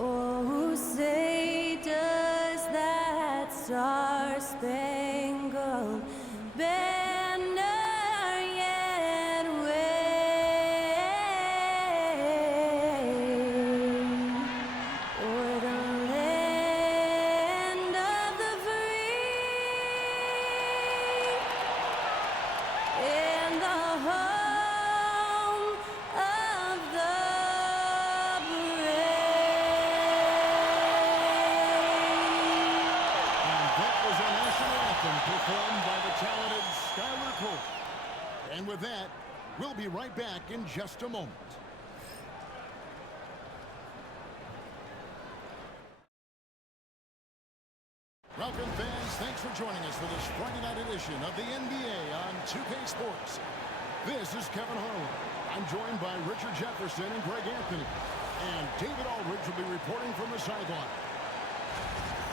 Oh, say does that star-spangled banner yet wave o'er the land of the free and the home of the performed by the talented Skylar Cole. And with that, we'll be right back in just a moment. Welcome, fans. Thanks for joining us for this Friday night edition of the NBA on 2K Sports. This is Kevin Harlan. I'm joined by Richard Jefferson and Greg Anthony. And David Aldridge will be reporting from the sideline.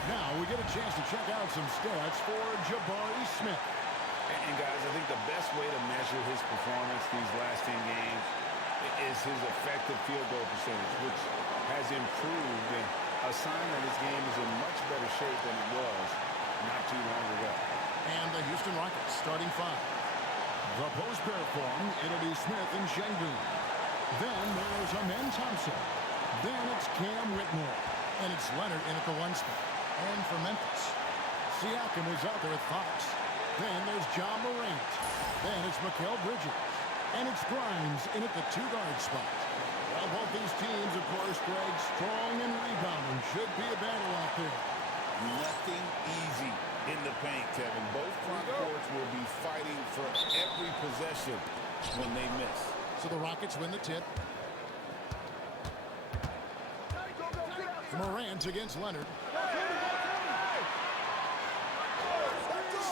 Now we get a chance to check out some stats for Jabari Smith. And guys, I think the best way to measure his performance these last 10 games is his effective field goal percentage, which has improved, and a sign that his game is in much better shape than it was not too long ago. And the Houston Rockets starting five. The post pair form, it'll be Smith and Şengün. Then there's Amen Thompson. Then it's Cam Whitmore. And it's Leonard in at the one spot. And for Memphis, Siakam is out there with Fox. Then there's John Morant. Then it's Mikal Bridges. And it's Grimes in at the two-guard spot. Well, both these teams, of course, Greg, strong and rebounding. Should be a battle out there. Nothing easy in the paint, Kevin. Both front courts will be fighting for every possession when they miss. So the Rockets win the tip. Morant against Leonard.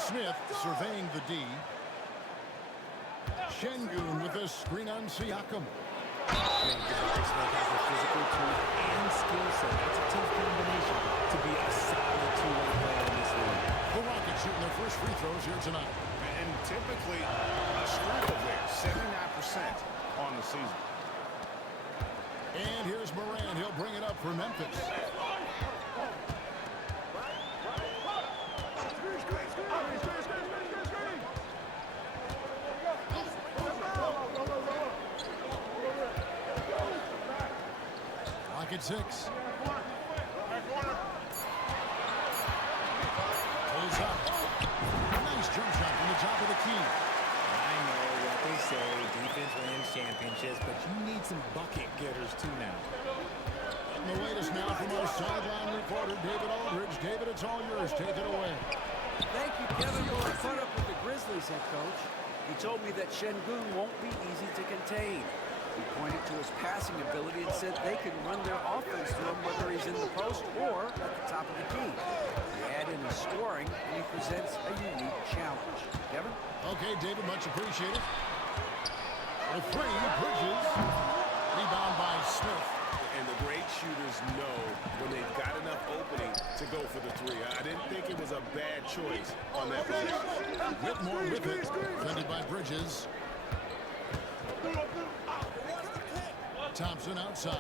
Smith surveying the D. Şengün with a screen on Siakam. Smith has the physical tools and skill set. That's a tough combination to be a solid two-way player in this league. The Rockets shooting their first free throws here tonight. And typically a strength of theirs, 79% on the season. And here's Morant. He'll bring it up for Memphis. At 6. Pulls up. Nice jump shot from the top of the key. I know what they say, defense wins championships, but you need some bucket getters too now. And the latest now from our sideline reporter, David Aldridge. David, it's all yours. Take it away. Thank you, Kevin. Well, I caught up with the Grizzlies head coach. He told me that Şengün won't be easy to contain. He pointed to his passing ability and said they can run their offense through him whether he's in the post or at the top of the key. He add in his scoring, and he presents a unique challenge. Kevin? Okay, David, much appreciated. A three, Bridges. Rebound by Smith. And the great shooters know when they've got enough opening to go for the three. I didn't think it was a bad choice on that position. Whitmore with it. Defended by Bridges. Thompson outside.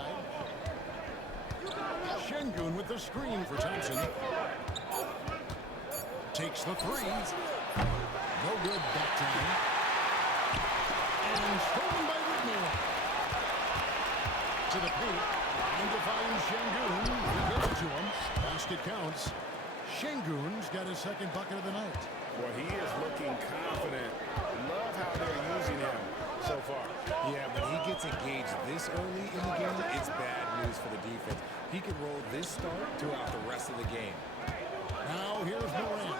Şengün with the screen for Thompson. Takes the three. No good back time. And stolen by Whitmore. To the paint. And to find Şengün. He gives it to him. Basket counts. Şengün's got his second bucket of the night. Well, he is looking confident. Love how they're using him so far. Yeah, when he gets engaged this early in the game, it's bad news for the defense. He can roll this start throughout the rest of the game. Now here's Morant.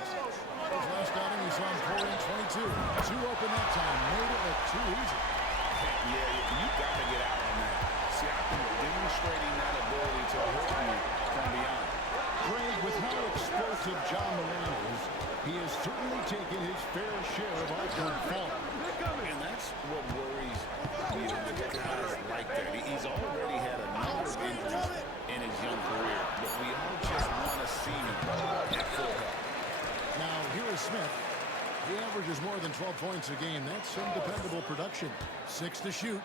His last outing, he saw him pour in 22. Too open that time. Made it look too easy. Yeah, you got to get out on that. Siakam demonstrating that ability to hurt you from beyond. Greg, with how explosive John Morant is, he has certainly taken his fair share of outward fall. And that's what worries me with guys like that. He's already had a number of injuries in his young career, but we all just want to see him at full health. Now, here is Smith. He averages more than 12 points a game. That's some dependable production. 6 to shoot.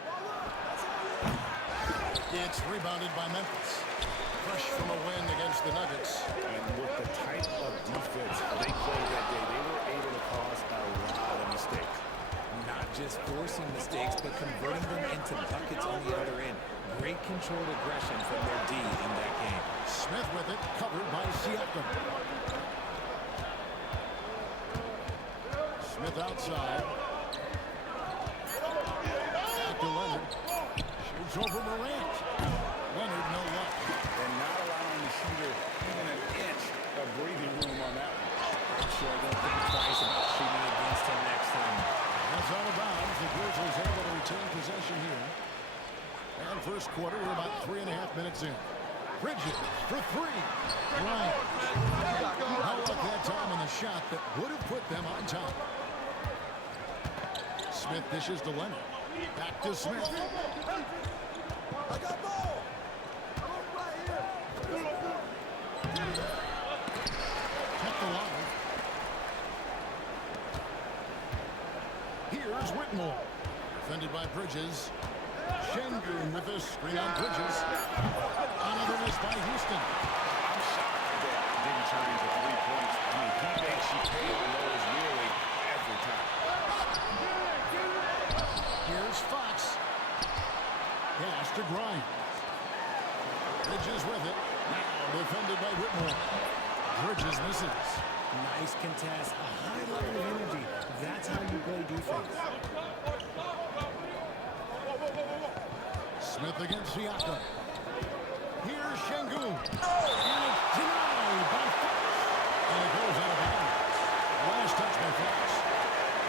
It's rebounded by Memphis. For against the Nuggets. And with the type of defense they played that day, they were able to cause a lot of mistakes. Not just forcing mistakes, but converting them into buckets on the other end. Great controlled aggression from their D in that game. Smith with it, covered by Siakam. Smith outside. Back to Leonard. Shoots over Morant. Leonard, no luck. And not allowing the shooter even an inch of breathing room on that one. I'm sure they'll think twice about shooting against him next time. That's out of bounds. The Grizzlies able to retain possession here. And first quarter, we're about 3.5 minutes in. Bridges for three. Bryant. How about that time on the shot that would have put them on top? Smith dishes to Leonard. Back to Smith. I got ball. Kept alive. Here's Whitmore. Defended by Bridges. Şengün with the screen on Bridges. Another miss by Houston. I'm shocked that didn't turn into 3 points. I mean, he makes you pay on those nearly every time. Here's Fox. Pass to Grimes. Bridges with it. Now defended by Whitmore. Bridges misses. Nice contest, a high level of energy. That's how you play defense. Smith against Siakam. Here's Şengün. And it's denied by Fox. And it goes out of bounds. Last touch by Fox.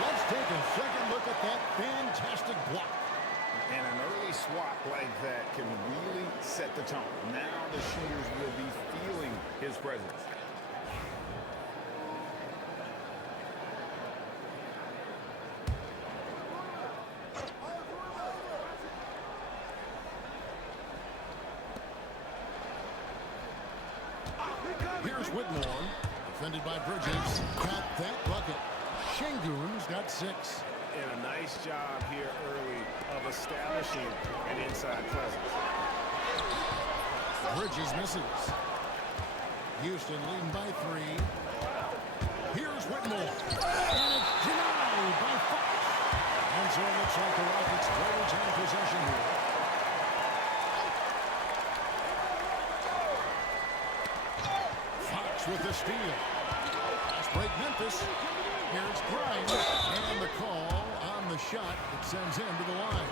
Let's take a second look at that fantastic block. And an early swat like that can really set the tone. Now the shooters will be feeling his presence. Here's Whitmore, defended by Bridges. Got that bucket. Şengün's got 6. And a nice job here early of establishing an inside presence. Bridges misses. Houston leading by 3. Here's Whitmore. And it's denied by Fox. And so it looks like the Rockets will retain possession here. Fox with the steal. Fast break Memphis. Here's Grimes. And the call on the shot that sends him to the line.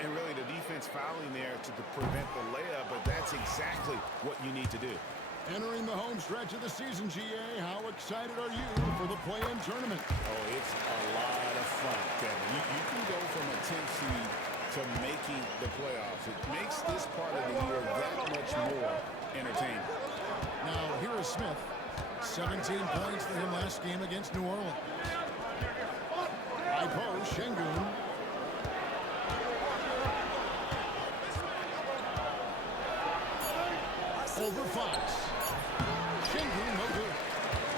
And really the defense fouling there to prevent the layup, but that's exactly what you need to do. Entering the home stretch of the season, GA, how excited are you for the play-in tournament? Oh, it's a lot of fun, Kevin. You can go from a 10th seed to making the playoffs. It makes this part of the year that much more entertaining. Now, here is Smith. 17 points for him last game against New Orleans. High post, Şengün. Over Fox. Şengün, no good.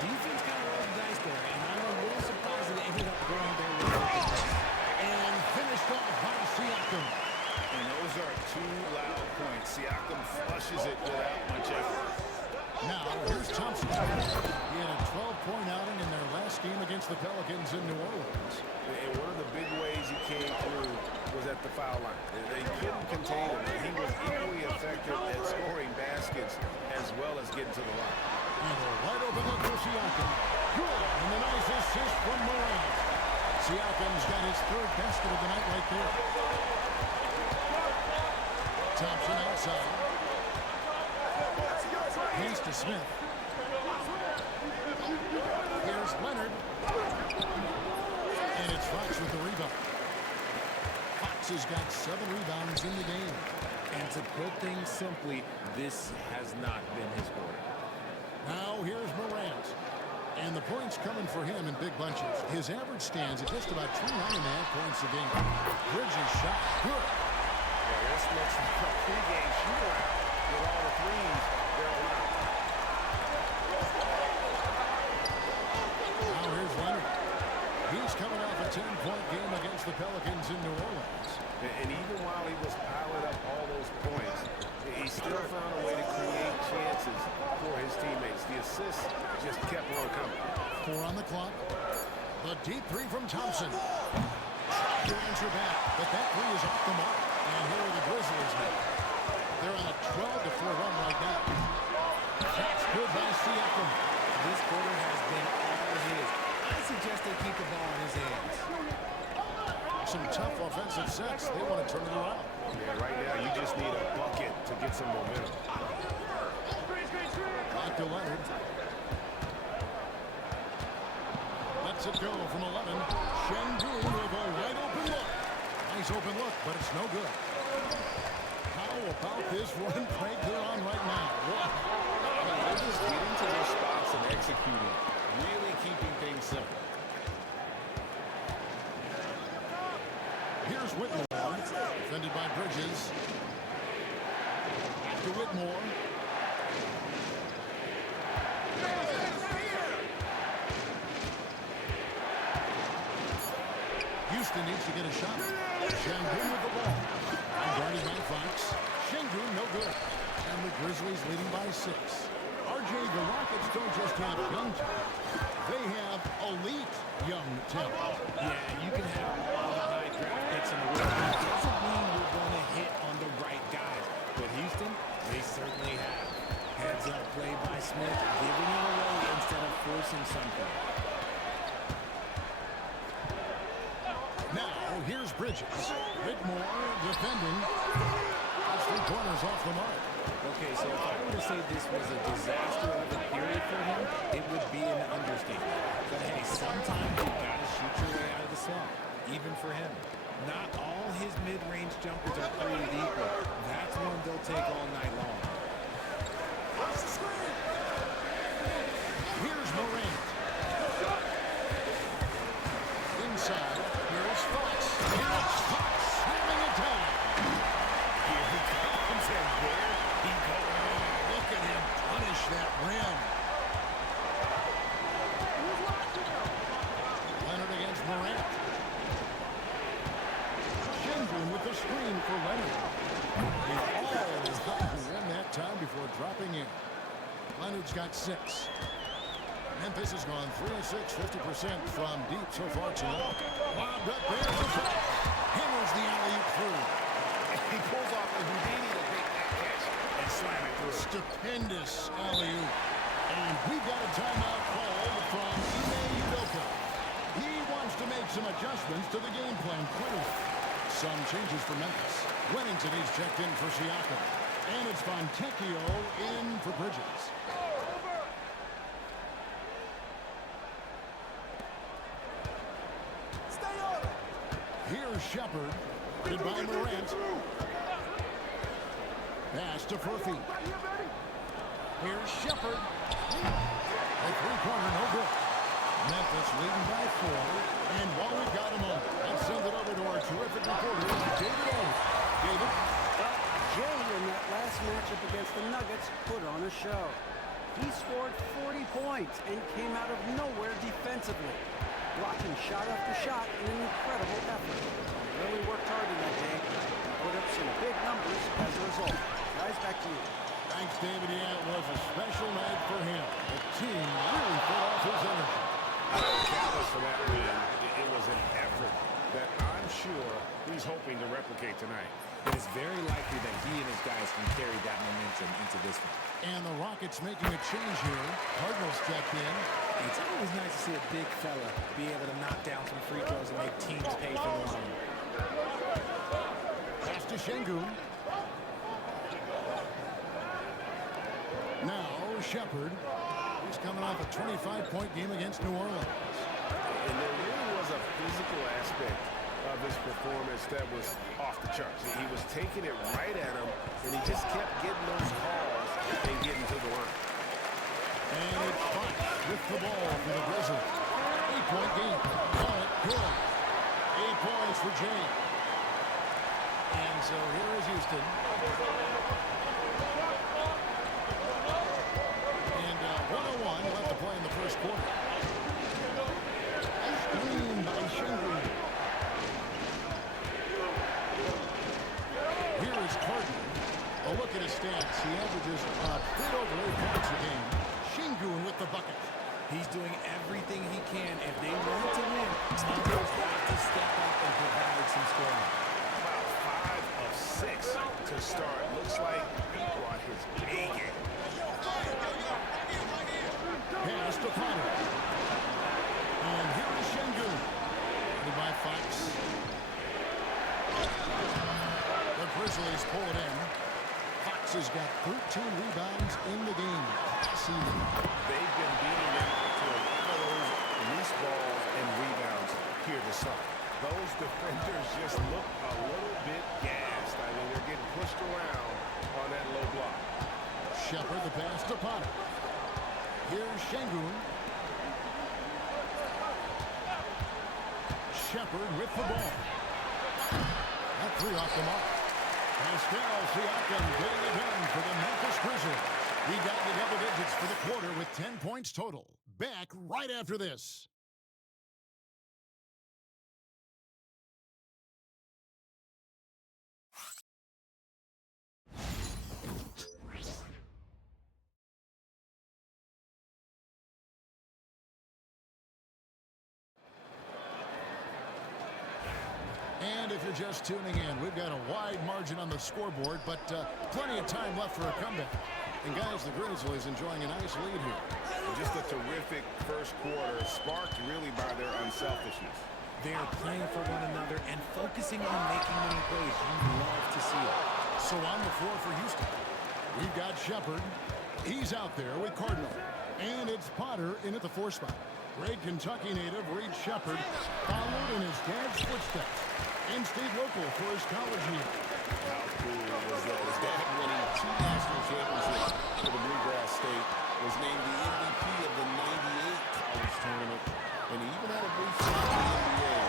Defense got a roll of dice there, and I'm a little surprised that it ended up going their way. And finished off by Siakam. And those are 2 loud points. Siakam flushes it without much effort. Now, here's Thompson. He had a 12-point outing in their last game against the Pelicans in New Orleans. And one of the big ways he came through was at the foul line. They couldn't contain him. He was equally effective at scoring baskets as well as getting to the line. And a wide open look for Siakam. Good. And the nice assist from Morant. Siakam's got his 3rd basket of the night right there. Thompson outside. Hands to Smith. Here's Leonard. And it's Fox with the rebound. Fox has got 7 rebounds in the game. And to put things simply, this has not been his quarter. Now here's Morant. And the points coming for him in big bunches. His average stands at just about 29.5 points a game. Bridges shot. Good. Yeah, this looks like a pregame shootout with all the threes they're allowed. Now here's Leonard. He's coming off a 10-point game against the Pelicans in New Orleans. And even while he was piling up all those points, he still found a way to create chances chances for his teammates. The assists just kept on coming. 4 on the clock. The deep three from Thompson. Tried to answer back, but that three is off the mark. And here are the Grizzlies now. They're on a 12-4 run right now. That's good by Siakam. This quarter has been all his. I suggest they keep the ball in his hands. Some tough offensive sets. They want to turn it around. Yeah, right now you just need a bucket to get some momentum. Back to Leonard. Lets it go from 11. Şengün with a wide open look. Nice open look, but it's no good. How about this run break they're on right now? What? They're just getting to their spots and executing, really keeping things simple. Here's Whitmore, defended by Bridges. To Whitmore. Houston needs to get a shot. Şengün with the ball. Guarded by Fox. Şengün no good. And the Grizzlies leading by 6. RJ, the Rockets don't just have young talent. They have elite young talent. Yeah, you can have all the high draft picks in the world. It doesn't mean you're going to hit on the right guys. But Houston, they certainly have. Heads up play by Smith, giving it away instead of forcing something. Now, here's Bridges. Whitmore defending. Those 3 corners off the mark. Okay, so if I were to say this was a disaster of a period for him, it would be an understatement. But hey, sometimes you gotta shoot your way out of the slump, even for him. Not all his mid-range jumpers are created equal. That's one they'll take all night long. Here's Morant. Inside, here's Fox. Here's Fox slamming it down. Here he comes, and there he goes. Look at him punish that rim. Leonard against Morant. Şengün with the screen for Leonard. He always got the rim that time before dropping in. Leonard's got 6. Memphis has gone 3 of 6, 50% from deep so far tonight. Lobbed up there to Fox. Hammers the alley-oop through. He pulls off a Houdini to make that catch and slam it through. Stupendous alley-oop. And we've got a timeout called from Ime Udoka. He wants to make some adjustments to the game plan, clearly. Some changes for Memphis. Wennington is checked in for Siakam. And it's Fontecchio in for Bridges. Here's Shepard. Goodbye, Morant. Pass to Furphy. Here's Shepard. A 3-pointer, no good. Memphis leading by 4. And while we've got a moment, let's send it over to our terrific reporter, David Owen. David? Jay, in that last matchup against the Nuggets, put on a show. He scored 40 points and came out of nowhere defensively, blocking shot after shot in an incredible effort. Really worked hard in that game. Put up some big numbers as a result. Guys, back to you. Thanks, David. Yeah, it was a special night for him. The team really fed off his energy. Countless for that win. It was an effort that I'm sure he's hoping to replicate tonight. It is very likely that he and his guys can carry that momentum into this one. And the Rockets making a change here. Cardinals checked in. It's always nice to see a big fella be able to knock down some free throws and make teams pay for the line. Pass to Şengün. Now, Shepard. He's coming off a 25-point game against New Orleans. And there really was a physical aspect of his performance that was off the charts. He was taking it right at him, and he just kept getting those calls and getting to the line. And it's Fox with the ball for the Grizzlies. 8-point game. Call it good. 8 points for Jay. And so here is Houston. And 101 left to play in the first quarter. Screen by Şengün. Here is Carter. A look at his stats. He averages a bit over 8 Potter. And here is Şengün. Headed by Fox. The Grizzlies pull it in. Fox has got 13 rebounds in the game. They've been beating them to a lot of those loose balls and rebounds here to start. Those defenders just look a little bit gassed. I mean, they're getting pushed around on that low block. Shepherd the pass to Potter. Here's Şengün. Shepherd with the ball. That three off the mark. Pascal Siakam getting it done for the Memphis Grizzlies. He got the double digits for the quarter with 10 points total. Back right after this. And if you're just tuning in, we've got a wide margin on the scoreboard, but plenty of time left for a comeback. And guys, the Grizzlies enjoying a nice lead here. Just a terrific first quarter, sparked really by their unselfishness. They're playing for one another and focusing on making winning plays. You love to see it. So on the floor for Houston, we've got Shepherd. He's out there with Cardinal. And it's Potter in at the 4 spot. Great Kentucky native Reed Shepherd followed in his dad's footsteps and stayed local for his college year. How cool was that? His dad winning 2 national championships for the Bluegrass State, was named the MVP of the '98 college tournament, and he even had a brief stint in the NBA.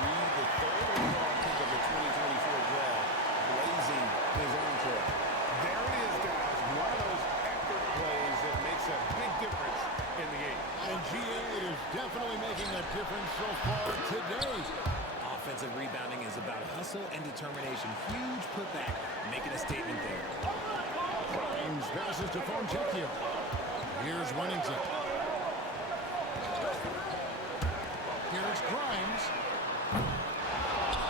Reed, the 3rd overall pick of the 2024 draft, blazing his own trail. There it is, guys. One of those epic plays that makes a big difference in the game. And GA is definitely making a difference so far today. Offensive rebounding is about hustle and determination. Huge putback, making a statement there. Grimes passes to Fontecchio. Here's Wennington. Here's Grimes.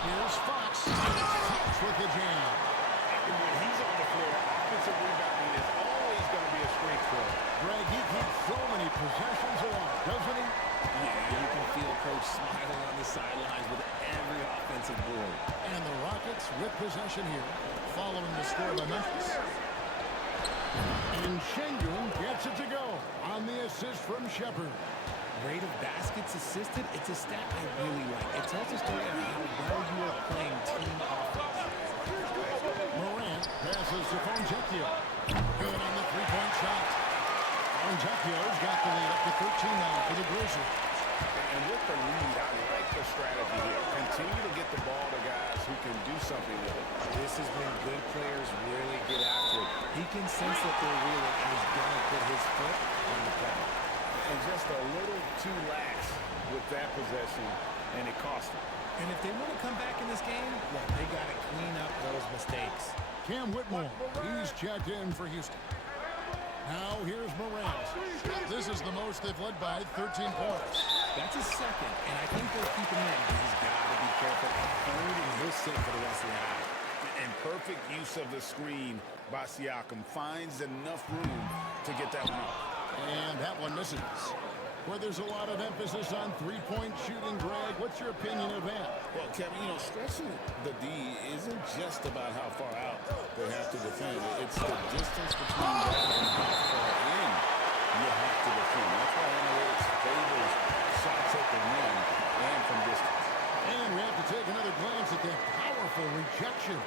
Here's Fox. Fox with the jam. And when he's on the floor, offensive rebounding is always going to be a strength for him. Greg, he keeps so many possessions alive, doesn't he? Yeah, you can feel Coach smiling on the sidelines with every offensive board. And the Rockets with possession here, following the score by Memphis. And Şengün gets it to go on the assist from Shepherd. Rate of baskets assisted, it's a stat I really like. It tells a story of how well you are playing team offense. Morant passes to Fontecchio. Good on the three-point shot. Fontecchio's got the lead up to 13 now for the Grizzlies. And with the lead, I like the strategy here. Continue to get the ball to guys who can do something with it. This is when good players really get after it. He can sense that they're reeling and he's going to put his foot on the pedal. And just a little too lax with that possession, and it cost him. And if they want to come back in this game, well, they got to clean up those mistakes. Cam Whitmore, he's checked in for Houston. Now here's Morant. This is the most they've led by 13 points. That's his second, and I think they'll keep him in. He's got to be careful. Third, and he'll sit for the rest of the half. And perfect use of the screen by Siakam. Finds enough room to get that one off. And that one misses. Where there's a lot of emphasis on three-point shooting, Greg, what's your opinion of that? Well, Kevin, you know, stretching the D isn't just about how far out they have to defend. It's the distance between that and how far in you have to defend. That's why analytics favors shots at the rim and from distance. And we have to take another glance at that powerful rejection.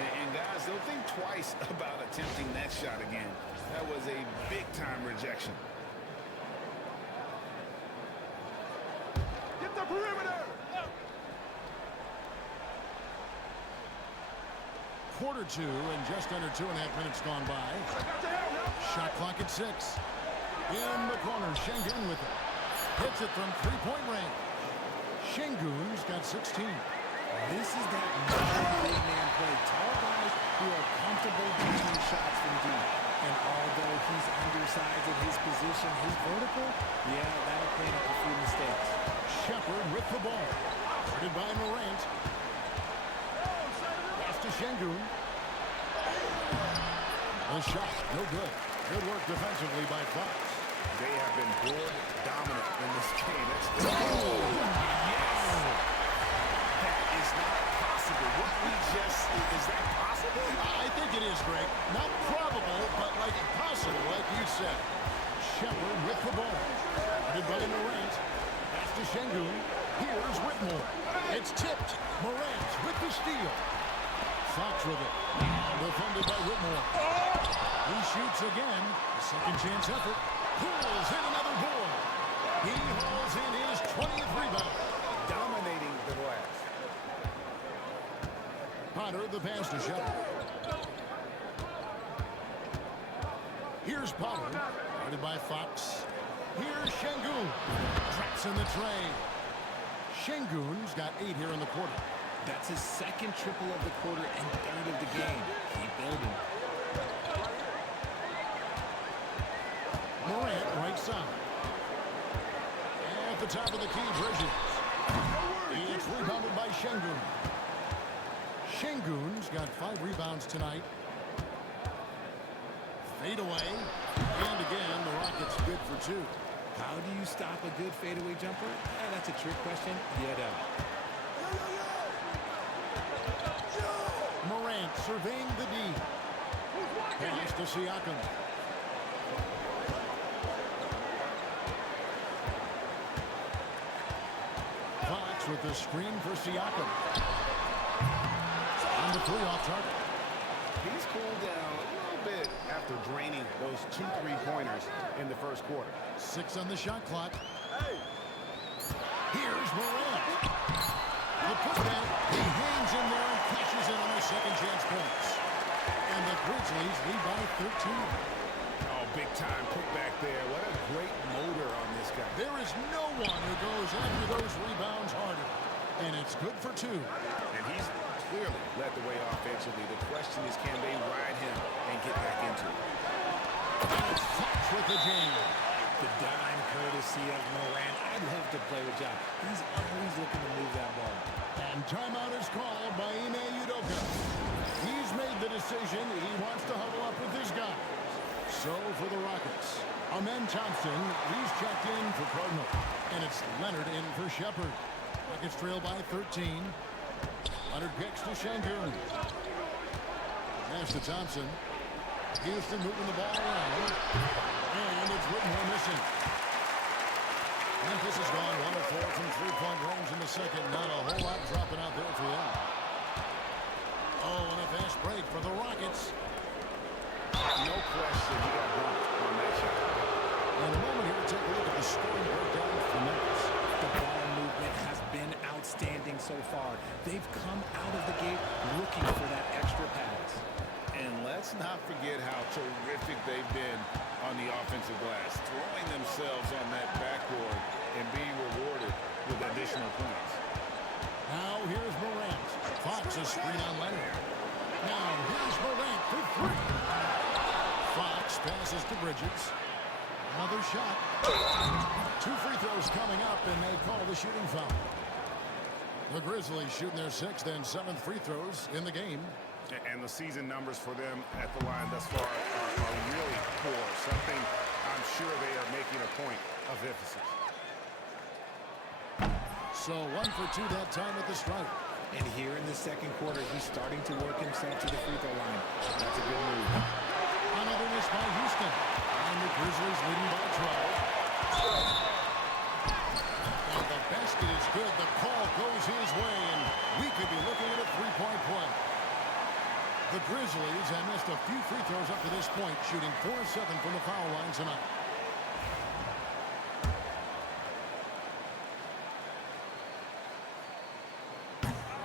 And guys, they'll think twice about attempting that shot again. That was a big-time rejection. Get the perimeter! Quarter 2 and just under 2.5 minutes gone by. Shot clock at 6. In the corner, Şengün with it. Hits it from three-point range. Şengün's got 16. This is that modern big man play. Tall guys who are comfortable taking shots from deep. And although he's undersized at his position, his vertical, yeah, that'll clean up a few mistakes. Shepherd with the ball. Guarded by Morant. Pass to Şengün. The shot, no good. Good work defensively by Fox. They have been board dominant in this game. That's that is not possible. What we just is that possible? I think it is, Greg. Not probable, but like possible, like you said. Shepard with the ball. Headed by Morant. Pass to Şengün. Here's Whitmore. It's tipped. Morant with the steal. Fox with it. Defended by Whitmore. He shoots again. A second chance effort. Pulls in another board. He hauls in his 20th rebound. Dominating the glass. Potter, the pass to Shepard. Here's Potter. Guarded by Fox. Here's Şengün. Traps in the tray. Şengün's got 8 here in the quarter. That's his second triple of the quarter and third of the game. Keep building. Morant, right side. At the top of the key, Bridges. It's rebounded by Şengün. Şengün's got 5 rebounds tonight. Fade away. And again, the Rockets good for 2. How do you stop a good fadeaway jumper? That's a trick question. You don't. Morant surveying the D. Pass to Siakam. Fox with the screen for Siakam. On the 3 off target. He's cooled down a little bit after draining those 2 3-pointers in the first quarter. 6 on the shot clock. Here's Morant. The putback. He hangs in there and cashes in on his second chance points. And the Grizzlies lead by 13. Oh, big time putback there. What a great motor on this guy. There is no one who goes after those rebounds harder. And it's good for 2. And he's clearly led the way offensively. The question is, can they ride him and get back into it? And it's Fox with the jam. The dime courtesy of Morant. I'd love to play with John. He's always looking to move that ball. And timeout is called by Ime Udoka. He's made the decision. He wants to huddle up with his guys. So for the Rockets, Amen Thompson, he's checked in for Cardinal. And it's Leonard in for Shepard. Rockets trail by 13. Leonard kicks to Şengün. Pass to Thompson. Houston moving the ball around. And it's Whitmore missing. Memphis has gone 1 of 4 from 3-point range in the second. Not a whole lot dropping out there for them. Oh, and a fast break for the Rockets. No question he got bumped on that shot. In a moment here, we'll take a look at the scoring breakdown for Memphis. The ball movement has been outstanding so far. They've come out of the gate looking for that extra pass. And let's not forget how terrific they've been on the offensive glass, throwing themselves on that backboard and being rewarded with additional points. Now here's Morant. Fox a screen on Leonard. Now here's Morant for 3. Fox passes to Bridges. Another shot. 2 free throws coming up, and they call the shooting foul. The Grizzlies shooting their 6th and 7th free throws in the game. And the season numbers for them at the line thus far are really poor. Something I'm sure they are making a point of emphasis. So 1 for 2 that time at the stripe. And here in the second quarter, he's starting to work himself to the free throw line. That's a good move. Another miss by Houston. And the Grizzlies leading by 12. And the basket is good. The call goes his way, and we could be looking at a 3-point play. The Grizzlies have missed a few free throws up to this point, shooting 4 of 7 from the foul line tonight.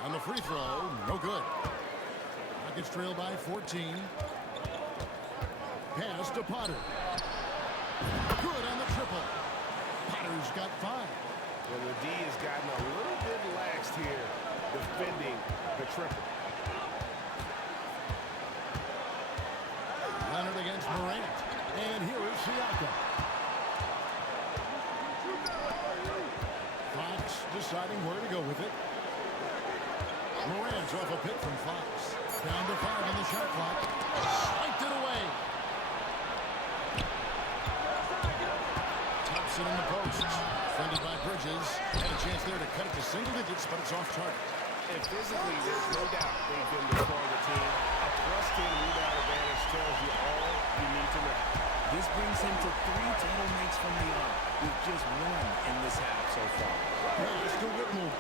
On the free throw, no good. Rockets trail by 14. Pass to Potter. Good on the triple. Potter's got 5. Well, the D has gotten a little bit laxed here defending the triple. Leonard against Morant. And here is Siakam. Fox deciding where to go with it. Morant's off a pick from Fox. Down to 5 on the shot clock. Swiped it away. Thompson in the post. Defended by Bridges. Had a chance there to cut it to single digits, but it's off target. And physically, there's no doubt they've been the stronger team. A +10 rebound advantage tells you all you need to know. This brings him to 3 total makes from the arc, with just 1 in this half so far. Pass to Whitmore.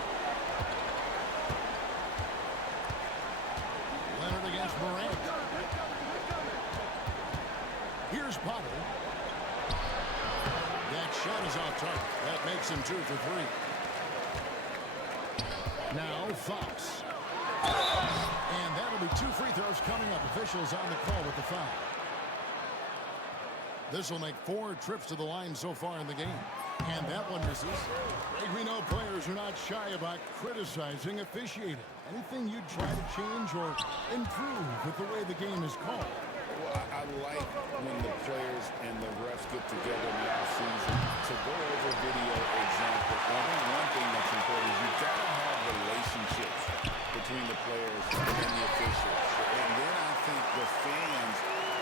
Leonard against Morant. Here's Potter. That shot is off target. That makes him 2 for 3. Now Fox. And that'll be 2 free throws coming up. Officials on the call with the foul. This will make 4 trips to the line so far in the game. And that one misses. We know players are not shy about criticizing officiating. Anything you'd try to change or improve with the way the game is called? Well, I like when the players and the refs get together in the offseason to go over video example. I think one thing that's important is you've got to have relationships between the players and the officials. And then I think the fans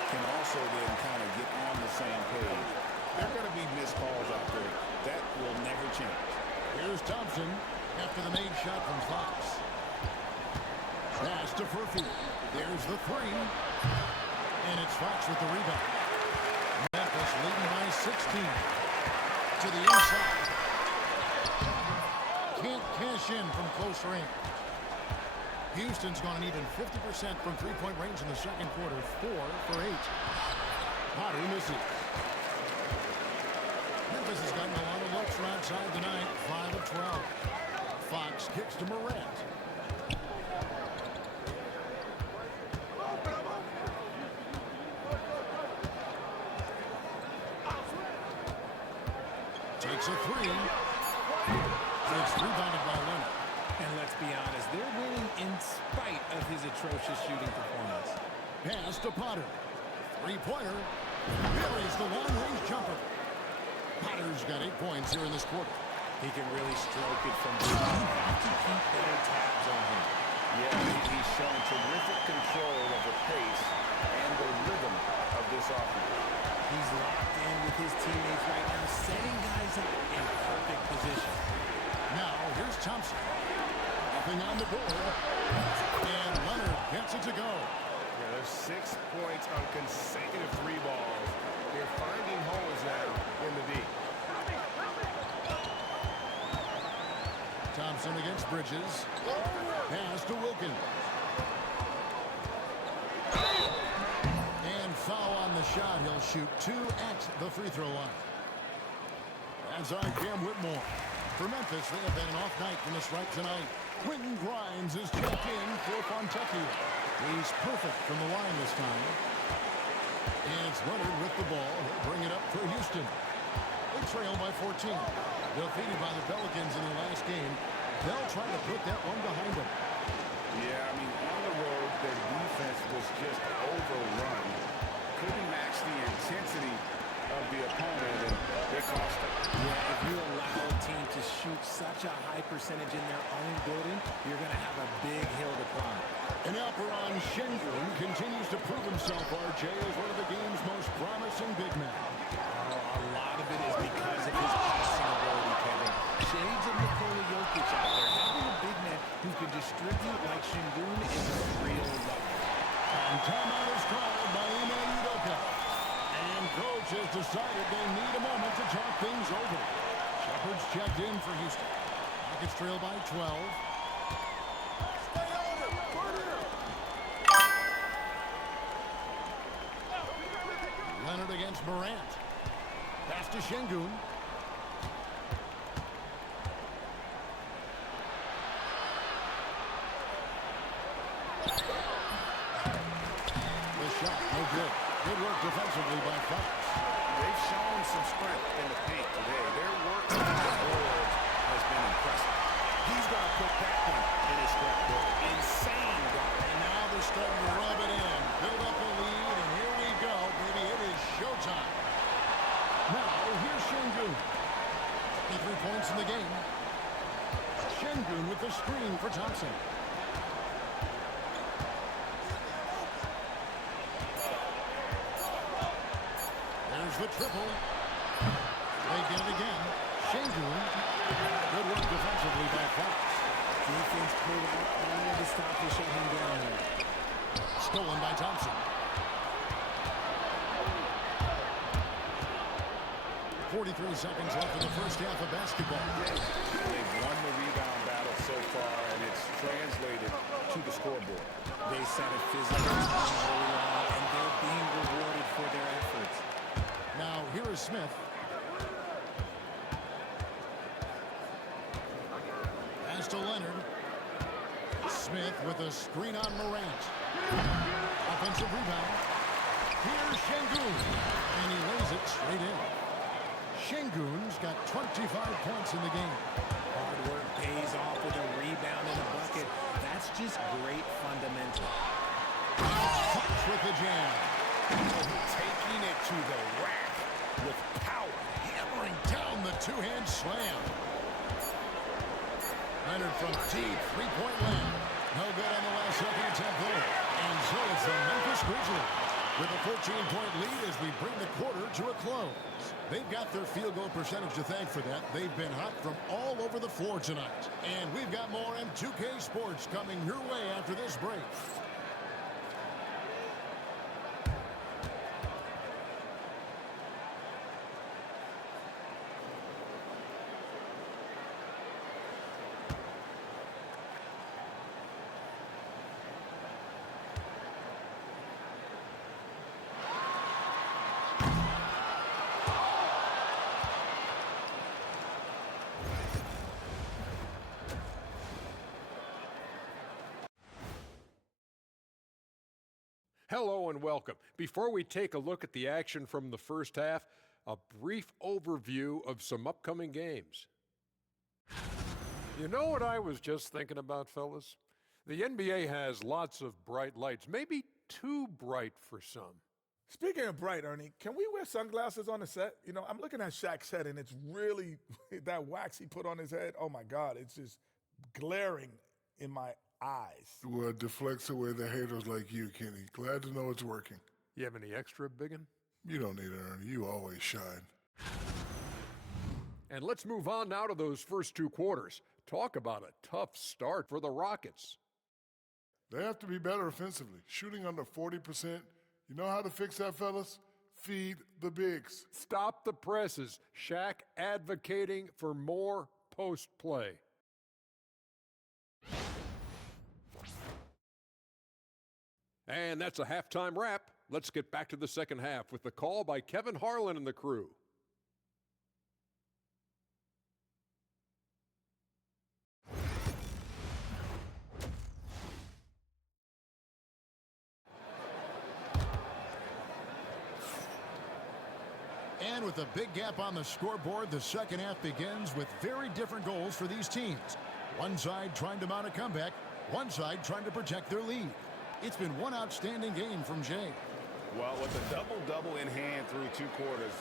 can also then kind of get on the same page. There are going to be missed calls out there. That will never change. Here's Thompson after the made shot from Fox. Pass to Furphy. There's the 3. And it's Fox with the rebound. Memphis leading by 16. To the inside. Can't cash in from close range. Houston's gone an even 50% from three-point range in the second quarter. 4 for 8. Potter misses. Memphis has gotten a lot of looks from outside tonight. 5 of 12. Fox kicks to Morant. Takes a 3. It's rebounded by Leonard. And let's be honest, they're winning in spite of his atrocious shooting performance. Pass to Potter. Three-pointer. Buries the long-range jumper. Potter's got 8 points here in this quarter. He can really stroke it from deep. You have to keep better tabs on him. Yeah, he's shown terrific control of the pace and the rhythm of this offense. He's locked in with his teammates right now, setting guys up in perfect position. Now, here's Thompson. Nothing on the board. And Leonard gets it to go. Yeah, there's 6 points on consecutive 3 balls. They're finding holes now in the D. Thompson against Bridges. Pass to Wilkins. And foul on the shot. He'll shoot 2 at the free throw line. As on Cam Whitmore. For Memphis, they have had an off night from the stripe tonight. Quentin Grimes is checked in for Fontecchio. He's perfect from the line this time. And it's Leonard with the ball. He'll bring it up for Houston. They trail by 14. Defeated by the Pelicans in their last game. They'll try to put that one behind them. Yeah, I mean, on the road, their defense was just overrun. Couldn't match the intensity of the opponent, and they cost them. Yeah, if you allow a team to shoot such a high percentage in their own building, you're going to have a big hill to climb. And Alperon Şengün continues to prove himself, RJ, as one of the game's most promising big men. A lot of it is because of his passing ability, Kevin. Shades of Nikola Jokic out there. Having a big man who can distribute like Şengün is a real love. And timeout is called by Ime Udoka. And coach has decided they need a moment to talk things over. Shepard's checked in for Houston. Rockets trail by 12. Leonard against Morant. Pass to Şengün. The shot, no good. Good work defensively by Fox. They've shown some strength in the paint today. Their work on the boards has been impressive. He's going to put that one in his scrapbook. Insane guard. And now they're starting to rub it in. Build up a lead, and here we go, baby. It is showtime. Now, here's Şengün. 53 points in the game. Şengün with the screen for Thompson. There's the triple. They get it again. Şengün. Good work defensively by Fox. Defense pulled out all to stop to shut him down here. Stolen by Thompson. 43 seconds left in the first half of basketball. They've won the rebound battle so far, and it's translated to the scoreboard. They set a physical tone early on, and they're being rewarded for their efforts. Now, here is Smith. Pass to Leonard. Smith with a screen on Morant. Offensive rebound. Here's Şengün. And he lays it straight in. Şengün's got 25 points in the game. Hard work pays off with a rebound and a bucket. That's just great fundamental. Fox with the jam. Taking it to the rack with power. Hammering down the two-hand slam. Leonard from deep, three-point land. No good on the last second attempt there. And so it's the Memphis Grizzlies with a 14-point lead as we bring the quarter to a close. They've got their field goal percentage to thank for that. They've been hot from all over the floor tonight. And we've got more M2K Sports coming your way after this break. Hello and welcome. Before we take a look at the action from the first half, a brief overview of some upcoming games. You know what I was just thinking about, fellas? The NBA has lots of bright lights, maybe too bright for some. Speaking of bright, Ernie, can we wear sunglasses on the set? You know, I'm looking at Shaq's head, and it's really, that wax he put on his head, oh my God, it's just glaring in my eyes. Well, it deflects away the haters like you, Kenny. Glad to know it's working. You have any extra, biggin? You don't need it, Ernie. You always shine. And let's move on now to those first two quarters. Talk about a tough start for the Rockets. They have to be better offensively. Shooting under 40%. You know how to fix that, fellas? Feed the bigs. Stop the presses. Shaq advocating for more post play. And that's a halftime wrap. Let's get back to the second half with the call by Kevin Harlan and the crew. And with a big gap on the scoreboard, the second half begins with very different goals for these teams. One side trying to mount a comeback, one side trying to protect their lead. It's been one outstanding game from Jay. Well, with a double-double in hand through two quarters,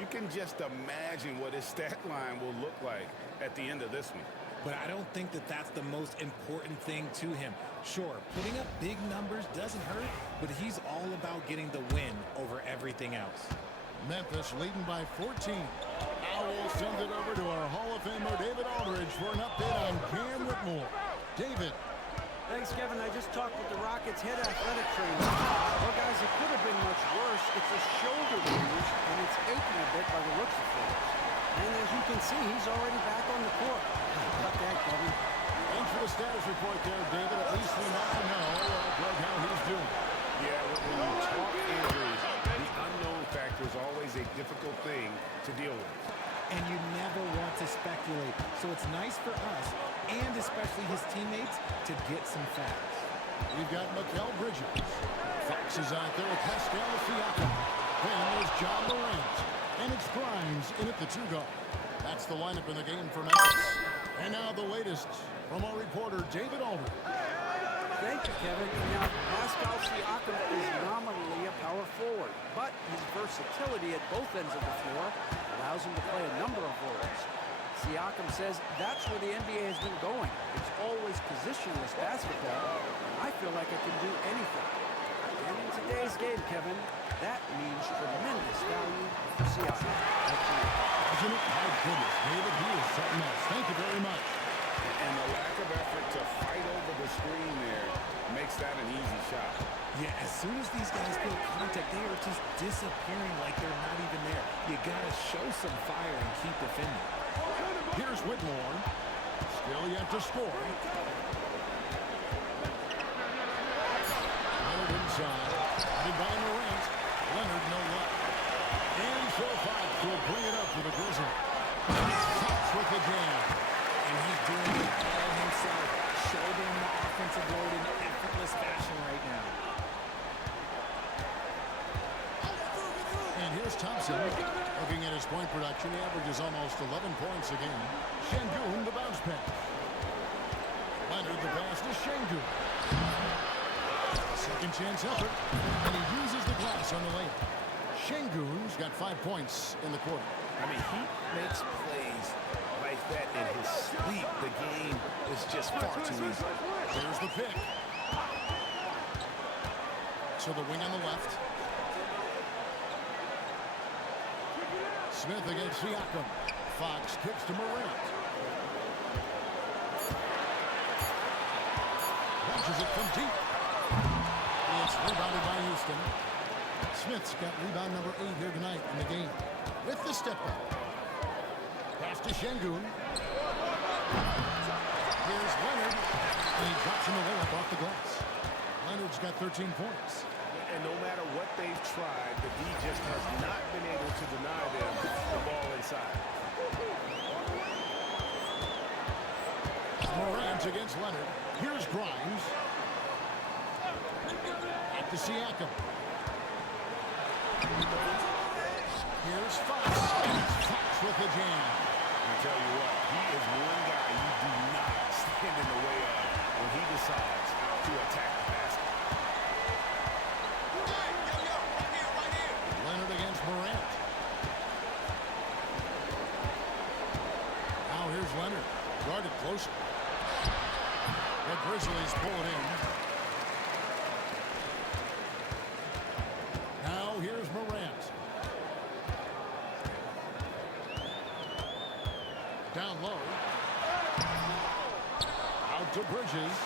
you can just imagine what his stat line will look like at the end of this one. But I don't think that that's the most important thing to him. Sure, putting up big numbers doesn't hurt, but he's all about getting the win over everything else. Memphis leading by 14. Now we'll send it over to our Hall of Famer David Aldridge for an update on Cam Whitmore. David. Thanks, Kevin. I just talked with the Rockets' head athletic trainer. Well, guys, it could have been much worse. It's a shoulder bruise, and it's aching a bit by the looks of things. And as you can see, he's already back on the court. How about that, Kevin? Thanks for the status report there, David. At least we now know Greg, how he's doing. Yeah, when you talk injuries, the unknown factor is always a difficult thing to deal with. And you never want to speculate, so it's nice for us, and especially his teammates, to get some facts. We've got Mikal Bridges. Fox is out there with Pascal Siakam. Then there's John Morant. And it's Grimes in at the two guard. That's the lineup in the game for Memphis. And now the latest from our reporter, David Aldridge. Thank you, Kevin. Now, Pascal Siakam is nominally a power forward, but his versatility at both ends of the floor allows him to play a number of roles. Siakam says that's where the NBA has been going. It's always positionless basketball, and I feel like I can do anything. And in today's game, Kevin, that means tremendous value for Siakam. As Isn't it? My goodness, David, he is something else. Thank you very much. And the lack of effort to fight over the screen there makes that an easy shot. Yeah, as soon as these guys feel contact, they are just disappearing like they're not even there. You got to show some fire and keep defending. Here's Whitmore. Still yet to score. Leonard inside. Headed by Morant. Leonard, no luck. And so Fox will bring it up for the Grizzlies. Fox with the jam. And he's doing it all himself, shouldering the offensive load in effortless fashion right now. And here's Thompson. Looking at his point production, he averages almost 11 points a game. Şengün, the bounce pass. Leonard, the pass to Şengün. Second chance effort, and he uses the glass on the layup. Şengün's got 5 points in the quarter. I mean, he makes plays like that in his sleep. The game is just far too easy. There's the pick. So the wing on the left. Smith against Siakam. Fox kicks to Morant. Launches it from deep. It's rebounded by Houston. Smith's got rebound number 8 here tonight in the game. With the step back. Pass to Şengün. Here's Leonard. And he drops in the layup off the glass. Leonard's got 13 points. And no matter what they've tried, the D just has not been able to deny them the ball inside. Morant against Leonard. Here's Grimes. At the Siakam. Here's Fox. And it's Fox with the jam. I tell you what, he is one guy you do not stand in the way of when he decides to attack the basket. Leonard against Morant. Now here's Leonard. Guarded closer. The Grizzlies pull it in. Now here's Morant. Down low. Out to Bridges.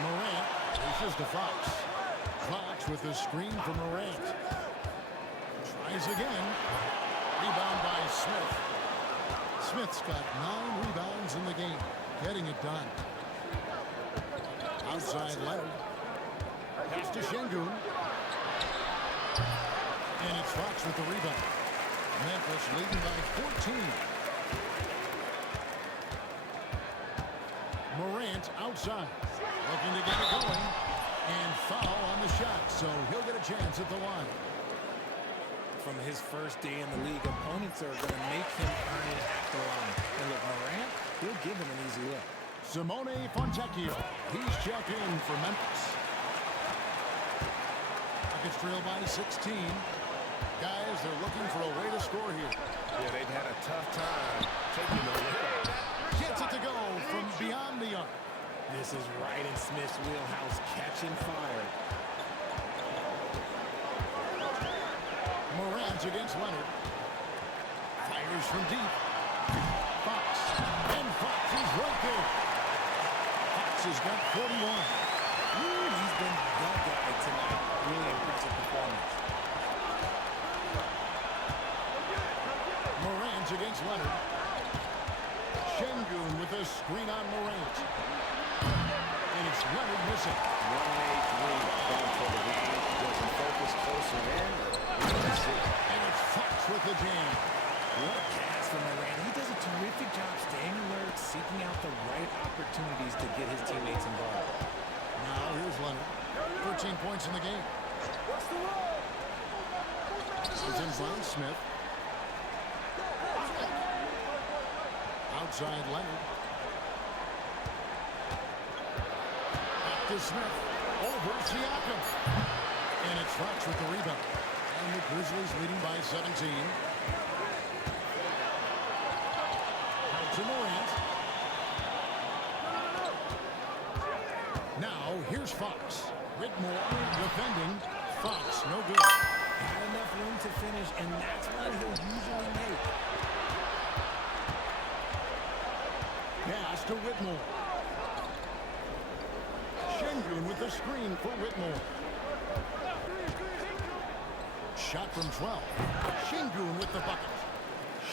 Morant reaches to Fox. Fox with the screen for Morant. Tries again. Rebound by Smith. Smith's got 9 rebounds in the game. Getting it done. Outside Leonard. Pass to Şengün. And it's Fox with the rebound. Memphis leading by 14. Morant outside. Looking to get it going. And foul on the shot, so he'll get a chance at the line. From his first day in the league, opponents are going to make him earn it at the line. And look, Morant, he'll give him an easy look. Simone Fontecchio. He's checked in for Memphis. Rockets trail by 16. Guys, they're looking for a way to score here. Yeah, they've had a tough time taking the lead. Gets it to go from beyond the arc. This is right in Smith's wheelhouse, catching fire. Morant against Leonard. Fires from deep. Fox. And Fox is right there. Fox has got 41. He's been the guy tonight. Really impressive performance. Morant against Leonard. Şengün with a screen on Morant. And it's Leonard missing. 1-8-3 going for the game. Doesn't focus closer in. And it's Fox with the jam. What pass from Morant. He does a terrific job staying alert, seeking out the right opportunities to get his teammates involved. Now here's Leonard. 13 points in the game. He's in by Smith. Outside Leonard. Back to Smith. Over Siakam. And it's Fox with the rebound. And the Grizzlies leading by 17. Out to Morant. Now here's Fox. Whitmore defending. Fox no good. Not enough room to finish, and that's one he'll usually make. Pass to Whitmore. Şengün with the screen for Whitmore. Shot from 12. Şengün with the bucket.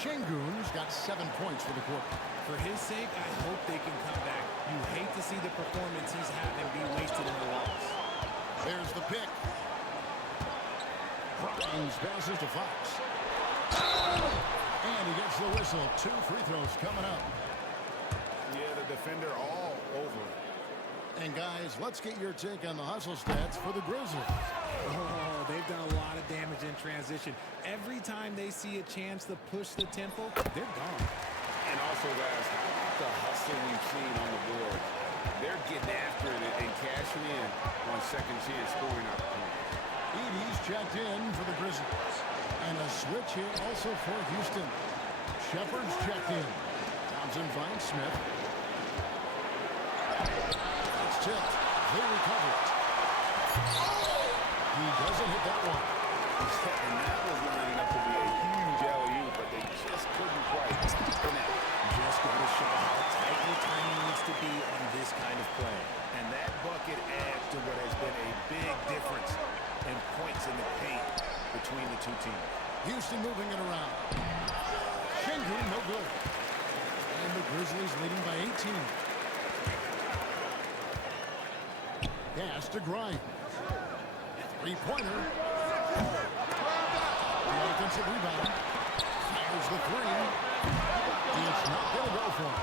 Şengün's got 7 points for the quarter. For his sake, I hope they can come back. You hate to see the performance he's having be wasted in the loss. There's the pick. Grimes passes to Fox. And he gets the whistle. 2 free throws coming up. Yeah, the defender all over. And guys, let's get your take on the hustle stats for the Grizzlies. Oh, they've done a lot of damage in transition. Every time they see a chance to push the tempo, they're gone. And also, guys, how about the hustle we've seen on the board? They're getting after it and cashing in on second chance scoring opportunities. Edey's checked in for the Grizzlies. And a switch here also for Houston. Shepard's checked in. Thompson finds Smith. It's tipped. They recover it. He doesn't hit that one. And that was lining up to be a huge alley-oop, but they just couldn't quite connect. Just go to show how tight your timing needs to be on this kind of play. And that bucket adds to what has been a big difference in points in the paint between the two teams. Houston moving it around. Şengün, no good. And the Grizzlies leading by 18. Pass to Grimes. Three-pointer. The offensive rebound. Fires the three. It's not going to go for him.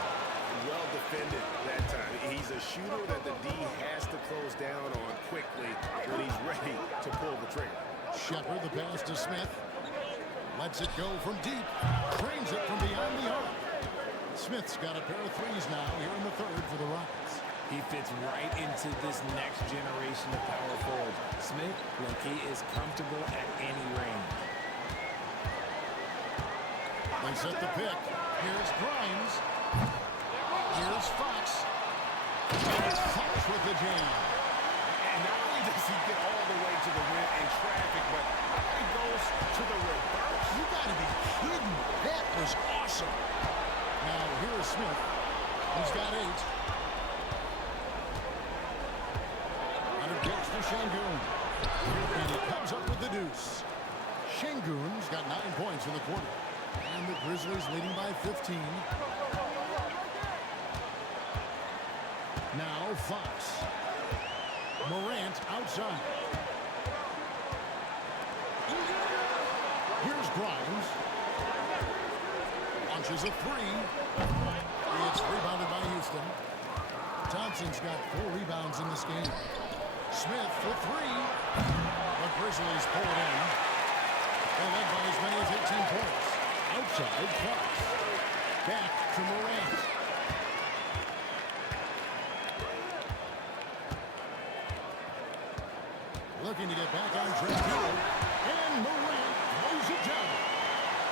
Well defended that time. He's a shooter that the D has to close down on quickly when he's ready to pull the trigger. Shepard, the pass to Smith. Lets it go from deep. Trains it from beyond the arc. Smith's got a pair of threes now here in the third for the Rockets. He fits right into this next generation of power forwards. Smith, like he is comfortable at any range. They set the pick. Here's Grimes. Here's Fox. And it's Fox with the jam. And not only does he get all the way to the rim in traffic, but he goes to the reverse. You gotta be kidding. That was awesome. Now here's Smith. He's got 8. And it gets to Şengün. And he comes up with the deuce. Şengün's got 9 points in the quarter. And the Grizzlies leading by 15. Now Fox. Morant outside. Here's Grimes. Launches a 3. It's rebounded by Houston. Thompson's got 4 rebounds in this game. Smith for 3. The Grizzlies pull it in. They led by as many as 18 points. Outside Fox. Back to Morant. Looking to get back on track here. And Morant throws it down.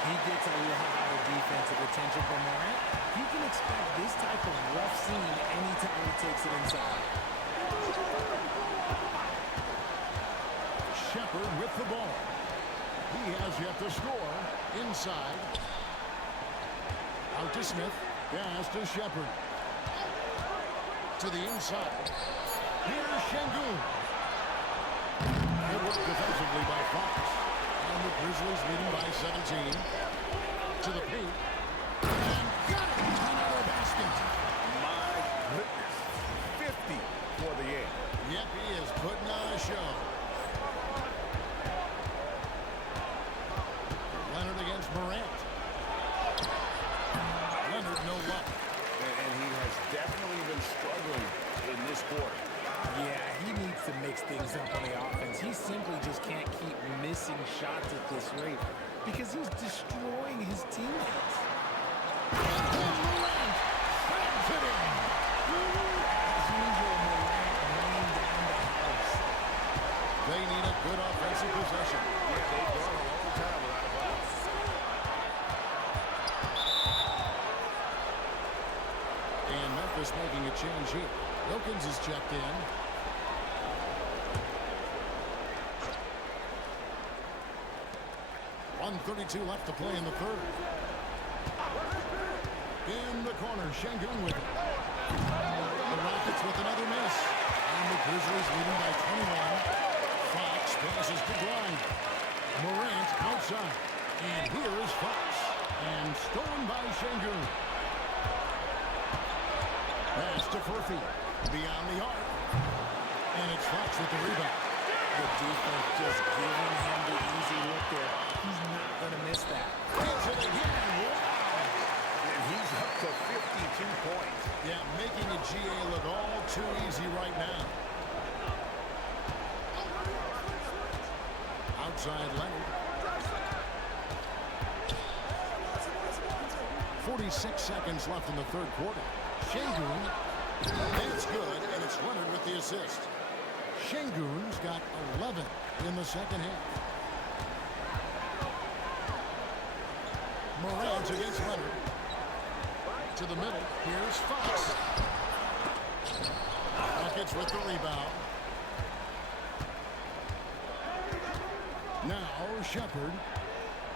He gets a lot of defensive attention from Morant. You can expect this type of rough scene anytime he takes it inside. Shepard with the ball. He has yet to score. Inside. Out to Smith. Pass to Shepard. To the inside. Here's Şengün. Good work defensively by Fox. And the Grizzlies leading by 17. To the paint. And got it! Another basket. My goodness. 50 for the game. Yep, he is putting on a show. Leonard against Morant. Leonard, no luck. And he has definitely been struggling in this quarter. Yeah, he needs to mix things up on the offense. He simply just can't keep missing shots at this rate because he's destroying his teammates. Morant slams it in. As usual, Morant laying down the house. They need a good offensive possession. Yeah, they've gone a long time without a ball. And Memphis making a change here. Wilkins is checked in. 1:32 left to play in the third. In the corner, Şengün with it. The Rockets with another miss. And the Grizzlies leading by 21. Fox passes to Grind. Morant outside. And here is Fox. And stolen by Şengün. Pass to Furphy. Beyond the arc. And it's Fox with the rebound. The defense just giving him the easy look there. He's not going to miss that. Hits it again. Wow. And he's up to 52 points. Yeah, making the GA look all too easy right now. Outside Leonard. 46 seconds left in the third quarter. Şengün, that's good, and it's Leonard with the assist. Şengün's got 11 in the second half. Morant against Leonard. To the middle, here's Fox. Rockets with the rebound. Now Shepard,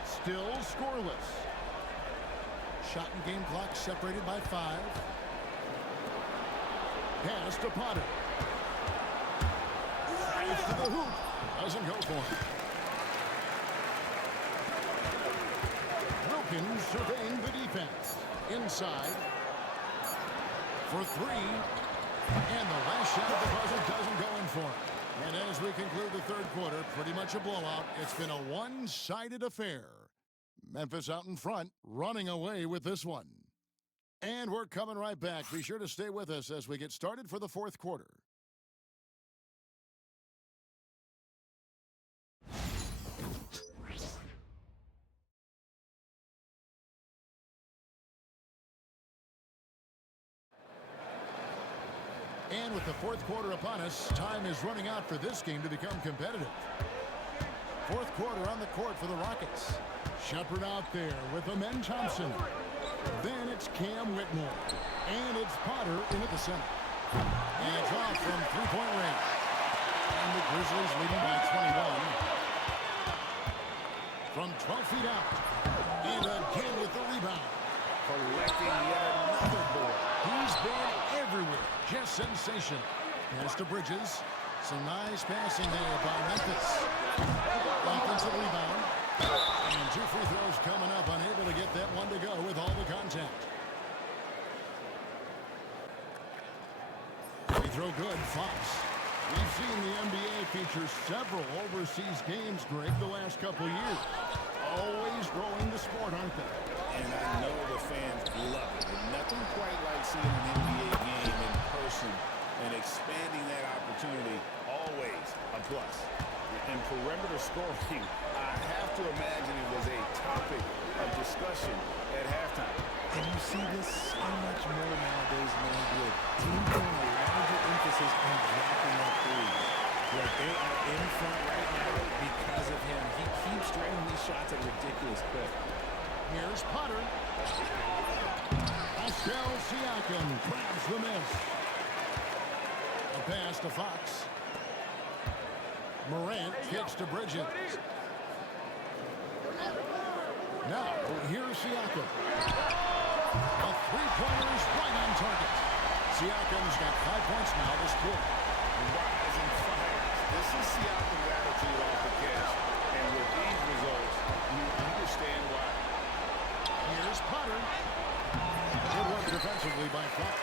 still scoreless. Shot and game clock separated by 5. Pass to Potter. Drives to the hoop. Doesn't go for it. Wilkins surveying the defense. Inside. For 3. And the last shot of the buzzer doesn't go in for it. And as we conclude the third quarter, pretty much a blowout. It's been a one-sided affair. Memphis out in front, running away with this one. And we're coming right back. Be sure to stay with us as we get started for the fourth quarter. And with the fourth quarter upon us, time is running out for this game to become competitive. Fourth quarter on the court for the Rockets. Shepard out there with Amen Thompson. Then it's Cam Whitmore. And it's Potter in at the center. And it's off from three-point range. And the Grizzlies leading by 21. From 12 feet out. And again with the rebound. Collecting yet another board. He's been everywhere. Just sensational. Pass to Bridges. Some nice passing there by Memphis. Offensive rebound. And 2 free throws coming up. Unable to get that one to go with all the contact. Free throw good. Fox. We've seen the NBA feature several overseas games, Greg, the last couple years. Always growing the sport, aren't they? And I know the fans love it. But nothing quite like seeing an NBA game in person and expanding that opportunity. Always a plus. In perimeter scoring, I have to imagine it was a topic of discussion at halftime. And you see this so much more nowadays, man, with teams putting a larger emphasis on dropping up threes. Like they are in front right now because of him. He keeps draining these shots at a ridiculous clip. Here's Potter. Pascal Siakam grabs the miss. A pass to Fox. Morant kicks to Bridges. Now, here's Siakam. A three-pointer is right on target. Siakam's got 5 points now this quarter. Rising fire. This is Siakam's attitude off the catch. And with these results, you understand why. Here's Potter. Good work defensively by Fox.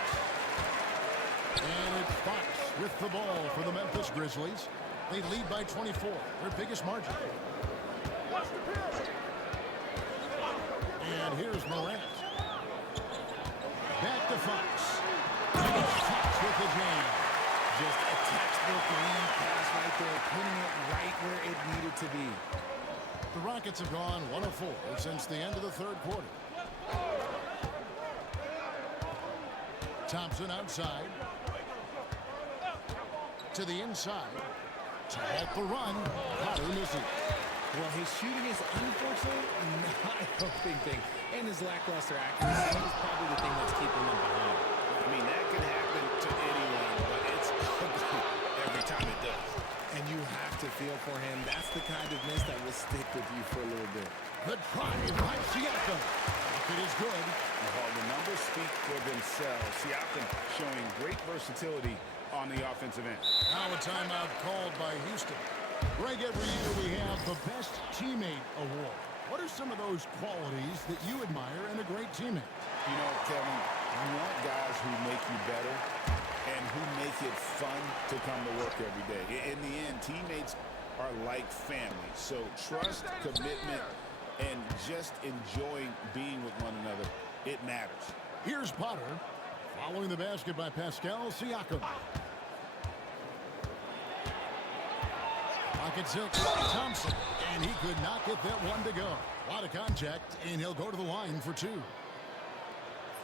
And it's Fox with the ball for the Memphis Grizzlies. They lead by 24, their biggest margin. And here's Morant. Back to Fox. And it's Fox with the jam. Just a textbook lead pass right there, putting it right where it needed to be. The Rockets have gone 1 of 4 since the end of the third quarter. Thompson outside. To the inside. To halt the run. Potter missing. Well, his shooting is unfortunately not a helping thing. And his lackluster accuracy is probably the thing that's keeping him behind. I mean, that can happen to anyone, but it's ugly every time it does. And you have to feel for him. That's the kind of miss that will stick with you for a little bit. The drive by Siakam. It is good. Well, the numbers speak for themselves. Siakam showing great versatility on the offensive end. Now a timeout called by Houston. Greg, every year we have the Best Teammate Award. What are some of those qualities that you admire in a great teammate? You know, Kevin, you want guys who make you better and who make it fun to come to work every day. In the end, teammates are like family. So trust, commitment, and just enjoying being with one another, it matters. Here's Potter. Following the basket by Pascal Siakam. Pocket 6, Thompson. And he could not get that one to go. A lot of contact, and he'll go to the line for 2.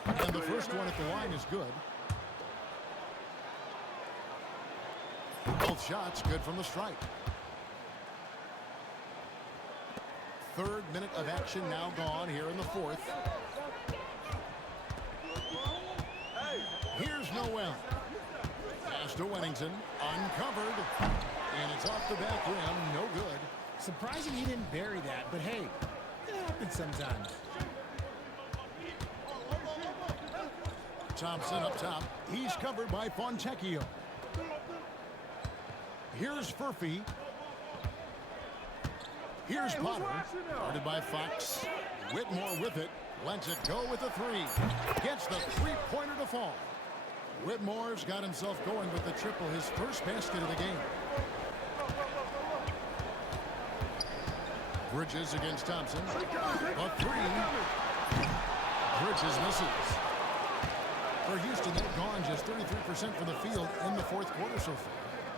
And the first one at the line is good. Both shots good from the stripe. Third minute of action now gone here in the fourth. Here's Noel. Pass to Wennington. Uncovered. And it's off the back rim. No good. Surprising he didn't bury that, but hey, it happens sometimes. Thompson up top. He's covered by Fontecchio. Here's Furphy. Here's Potter. Guarded by Fox. Whitmore with it. Lets it go with the 3. Gets the three-pointer to fall. Whitmore's got himself going with the triple, his first basket of the game. Bridges against Thompson. A 3. Bridges misses. For Houston, they've gone just 33% from the field in the fourth quarter so far.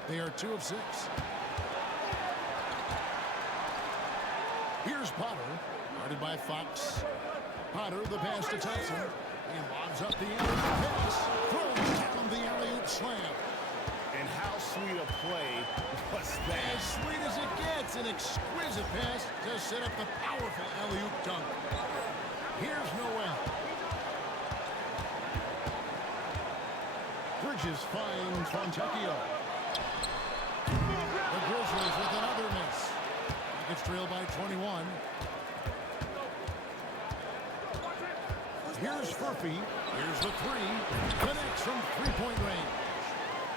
They are 2 of 6. Here's Potter, guarded by Fox. Potter, the pass to Thompson. He lobs up the alley-oop pass. Throws down the alley-oop slam. And how sweet a play was that? As sweet as it gets, an exquisite pass to set up the powerful alley-oop dunk. Here's Noel. Bridges finds Fontecchio. The Grizzlies with another miss. It's trailed by 21. Here's Furphy. Here's the 3. Connects from three-point range.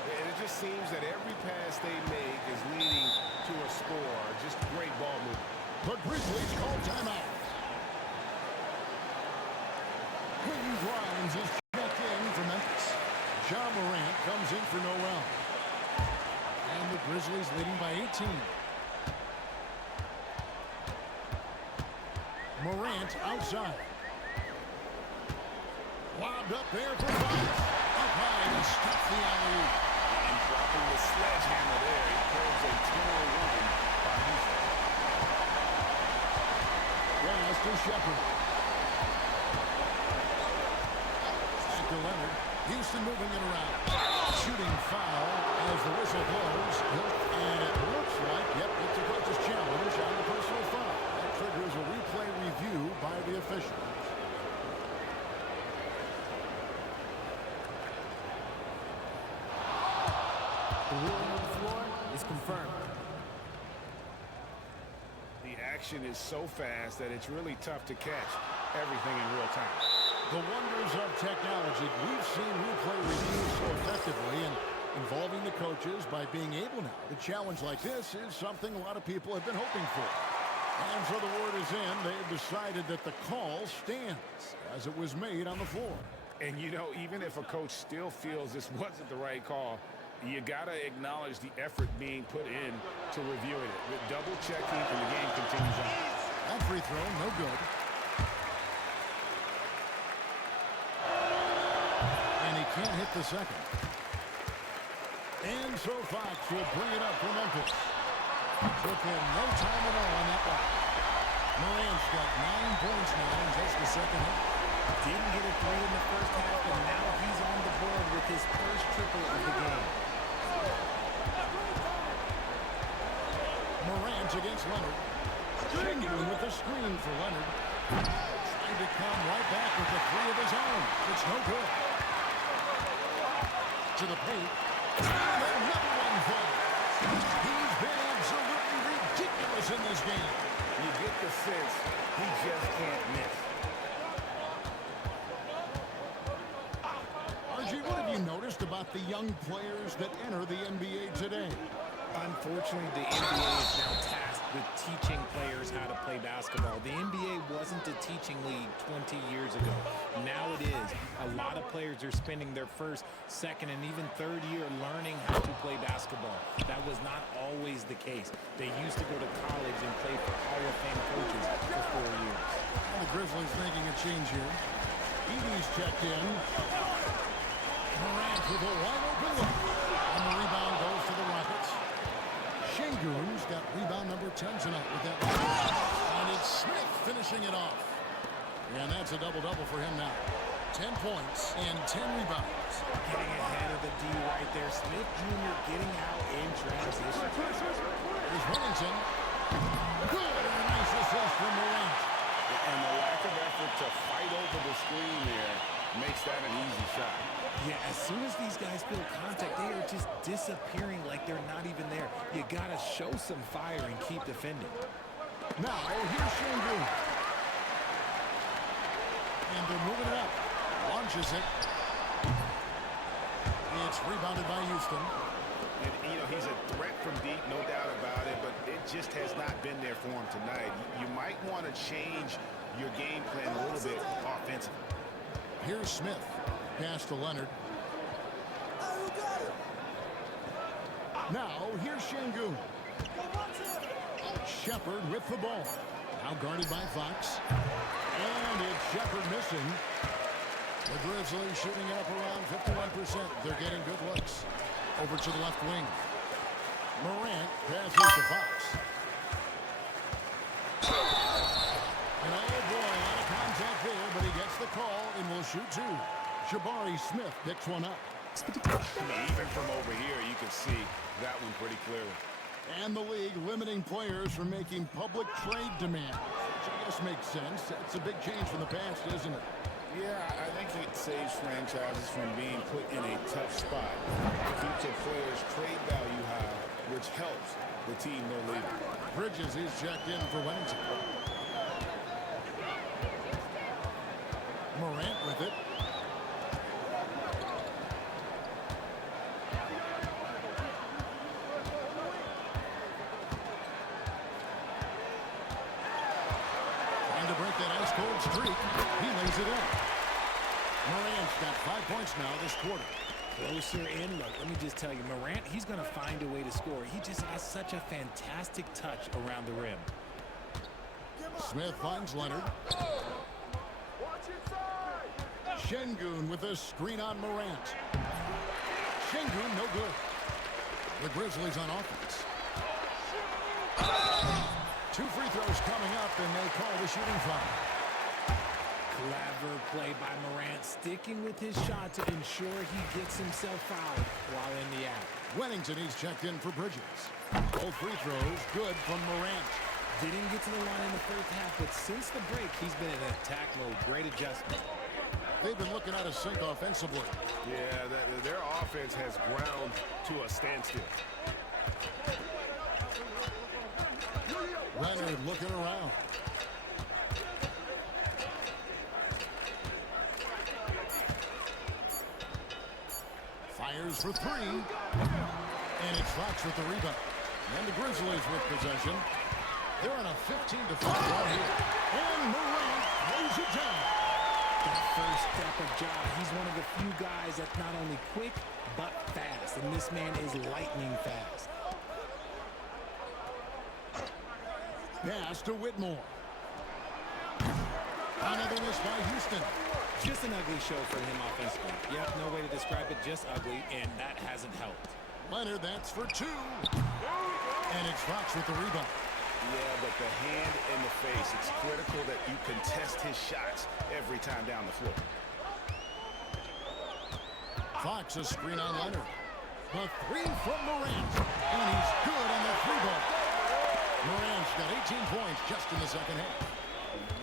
And it just seems that every pass they make is leading to a score. Just great ball movement. The Grizzlies call timeout. Quentin Grimes is checked in for Memphis. John Morant comes in for Noel. And the Grizzlies leading by 18. Morant outside. Lobbed up there for Fox. Up high to stop the alley-oop. And dropping the sledgehammer there, he pulls a 2-0 by Houston. Pass to Shepard. Back to Leonard. Houston moving it around. Shooting foul as the whistle blows. And it looks like, yep, it's a coach's challenge on the personal foul. That triggers a replay review by the official. The ruling on the floor is confirmed. The action is so fast that it's really tough to catch everything in real time. The wonders of technology. We've seen replay reviews so effectively and involving the coaches by being able now to challenge like this is something a lot of people have been hoping for. And so the word is in. They've decided that the call stands as it was made on the floor. And, you know, even if a coach still feels this wasn't the right call, you got to acknowledge the effort being put in to reviewing it. With double checking, and the game continues on. That free throw, no good. And he can't hit the second. And so Fox will bring it up for Memphis. Took him no time at all on that one. Morant's got 9 points now in just the second half. Didn't get a 3 in the first half, and now he's on the board with his first triple of the game. Morant against Leonard. Shingun with the screen for Leonard. Trying to come right back with the 3 of his own. It's no good. To the paint. And another one falls. He's been absolutely game. You get the sense he just can't miss. RG, what have you noticed about the young players that enter the NBA today? Unfortunately, the NBA is now tasked with teaching players how to play basketball. The NBA wasn't a teaching league 20 years ago. Now it is. A lot of players are spending their first, second, and even third year learning how to play basketball. That was not always the case. They used to go to college and play for Hall of Fame coaches for 4 years. Well, the Grizzlies making a change here. Edie's checked in. Morant with a wide open look. And the rebound goes to the Rockets. Şengün's got rebound number 10 tonight with that one. And it's Smith finishing it off. And that's a double-double for him now. 10 points and 10 rebounds. Getting ahead of the D right there. Smith Jr. getting out in transition. Here's Wellington. Good, and a nice assist from Morant. And the lack of effort to fight over the screen there makes that an easy shot. Yeah, as soon as these guys feel contact, they are just disappearing like they're not even there. You got to show some fire and keep defending. Now, here's Şengün. And they're moving it up. Launches it. It's rebounded by Houston. And, you know, he's a threat from deep, no doubt about it, but it just has not been there for him tonight. You might want to change your game plan a little bit offensively. Here's Smith. Pass to Leonard. Now, here's Şengün. Shepard with the ball. Now guarded by Fox. And it's Shepard missing. The Grizzlies shooting it up around 51%. They're getting good looks. Over to the left wing. Morant passes to Fox. And oh boy, a lot of contact there, but he gets the call and will shoot two. Jabari Smith picks one up. Even from over here, you can see that one pretty clearly. And the league limiting players from making public trade demands, which I guess makes sense. It's a big change from the past, isn't it? Yeah, I think it saves franchises from being put in a tough spot. It keeps a player's trade value high, which helps the team they're leaving. Bridges is checked in for Wellington. Morant with it. Trying to break that ice-cold streak. He lays it in. Morant's got 5 points now this quarter. Closer in, look, let me just tell you, Morant, he's going to find a way to score. He just has such a fantastic touch around the rim. Smith finds Leonard. Şengün with a screen on Morant. Şengün, no good. The Grizzlies on offense. 2 free throws coming up, and they call the shooting foul. Clever play by Morant, sticking with his shot to ensure he gets himself fouled while in the act. Wellington, he's checked in for Bridges. Both free throws good from Morant. Didn't get to the line in the first half, but since the break, he's been in attack mode. Great adjustment. They've been looking out of sync offensively. Yeah, their offense has ground to a standstill. Leonard looking around. Fires for three. And it's Fox with the rebound. And the Grizzlies with possession. They're on a 15-5 run here. And Morant throws it down. That first step of Ja, he's one of the few guys that's not only quick, but fast. And this man is lightning fast. Pass to Whitmore. Another miss by Houston. Just an ugly show for him offensively. Yep, no way to describe it, just ugly, and that hasn't helped. Leonard, that's for two. And it's Fox with the rebound. Yeah, but the hand in the face, it's critical that you contest his shots every time down the floor. Fox a screen on Leonard. The three from Morant. And he's good on the three ball. Morant's got 18 points just in the second half.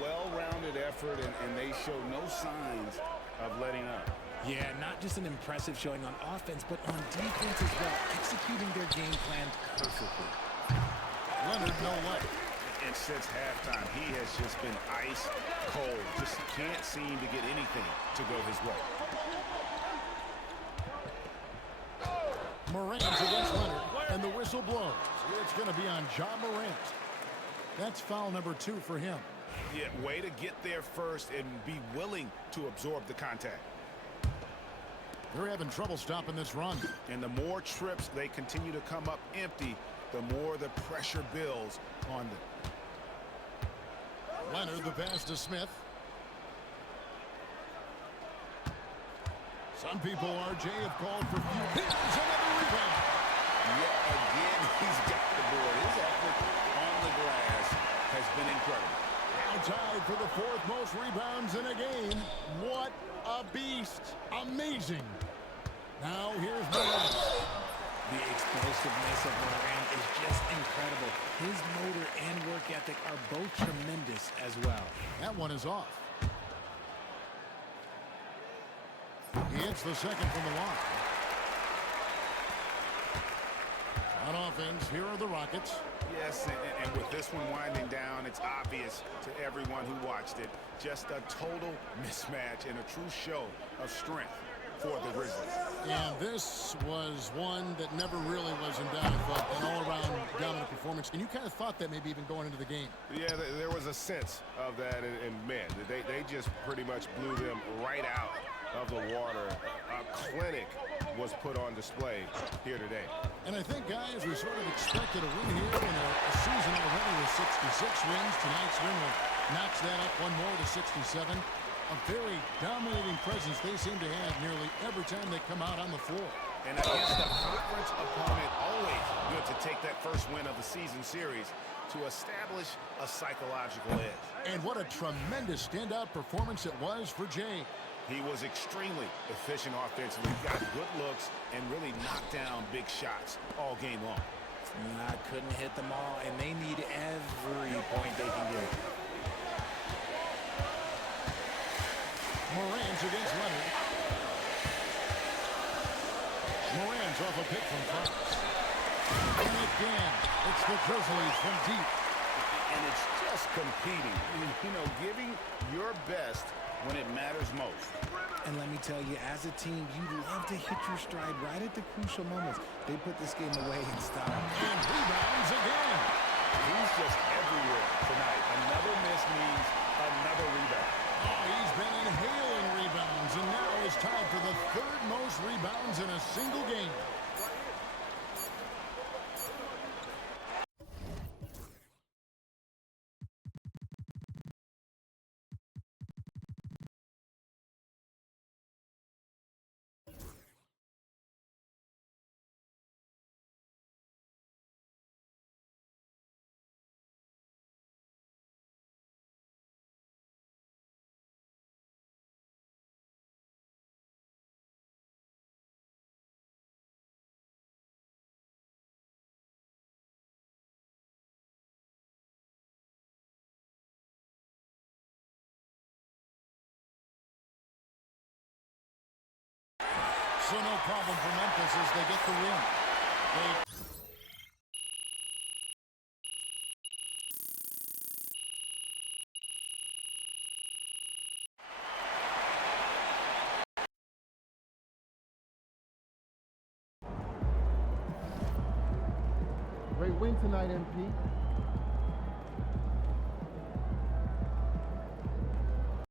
Well-rounded effort, and they show no signs of letting up. Yeah, not just an impressive showing on offense, but on defense as well, executing their game plan perfectly. Leonard, no light. And since halftime, he has just been ice cold. Just can't seem to get anything to go his way. Morant against Leonard, and the whistle blows. It's going to be on Morant. That's foul number 2 for him. Yeah, way to get there first and be willing to absorb the contact. They're having trouble stopping this run. And the more trips they continue to come up empty, the more the pressure builds on them. Leonard, the pass to Smith. Some people, RJ, have called for few. Here's another rebound. Yet again, he's got the board. His effort on the glass has been incredible. Now tied for the 4th most rebounds in a game. What a beast. Amazing. Now here's Morant. The explosiveness of Morant is just incredible. His motor and work ethic are both tremendous as well. That one is off. He hits the second from the line. On offense, here are the Rockets. Yes, and with this one winding down, it's obvious to everyone who watched it. Just a total mismatch and a true show of strength for the Grizzlies. And this was one that never really was in doubt, but an all-around dominant performance. And you kind of thought that maybe even going into the game. Yeah, there was a sense of that, and man, they just pretty much blew them right out of the water. A clinic was put on display here today. And I think, guys, we sort of expected a win here in a season already with 66 wins. Tonight's win will notch that up one more to 67. A very dominating presence they seem to have nearly every time they come out on the floor. And against a conference opponent, always good to take that first win of the season series to establish a psychological edge. And what a tremendous standout performance it was for Jay. He was extremely efficient offensively, got good looks, and really knocked down big shots all game long. I couldn't hit them all, and they need every point they can get. Morant against Leonard. Morant's off a pick from France. And again, it's the Grizzlies from deep. And it's just competing. You know, giving your best when it matters most. And let me tell you, as a team, you love to hit your stride right at the crucial moments. They put this game away in style. And rebounds again. He's just everywhere tonight. Another miss means another rebound. Oh, he's been inhaling rebounds, and now is tied for the 3rd most rebounds in a single game. So no problem for Memphis as they get the win. Great win tonight, MP.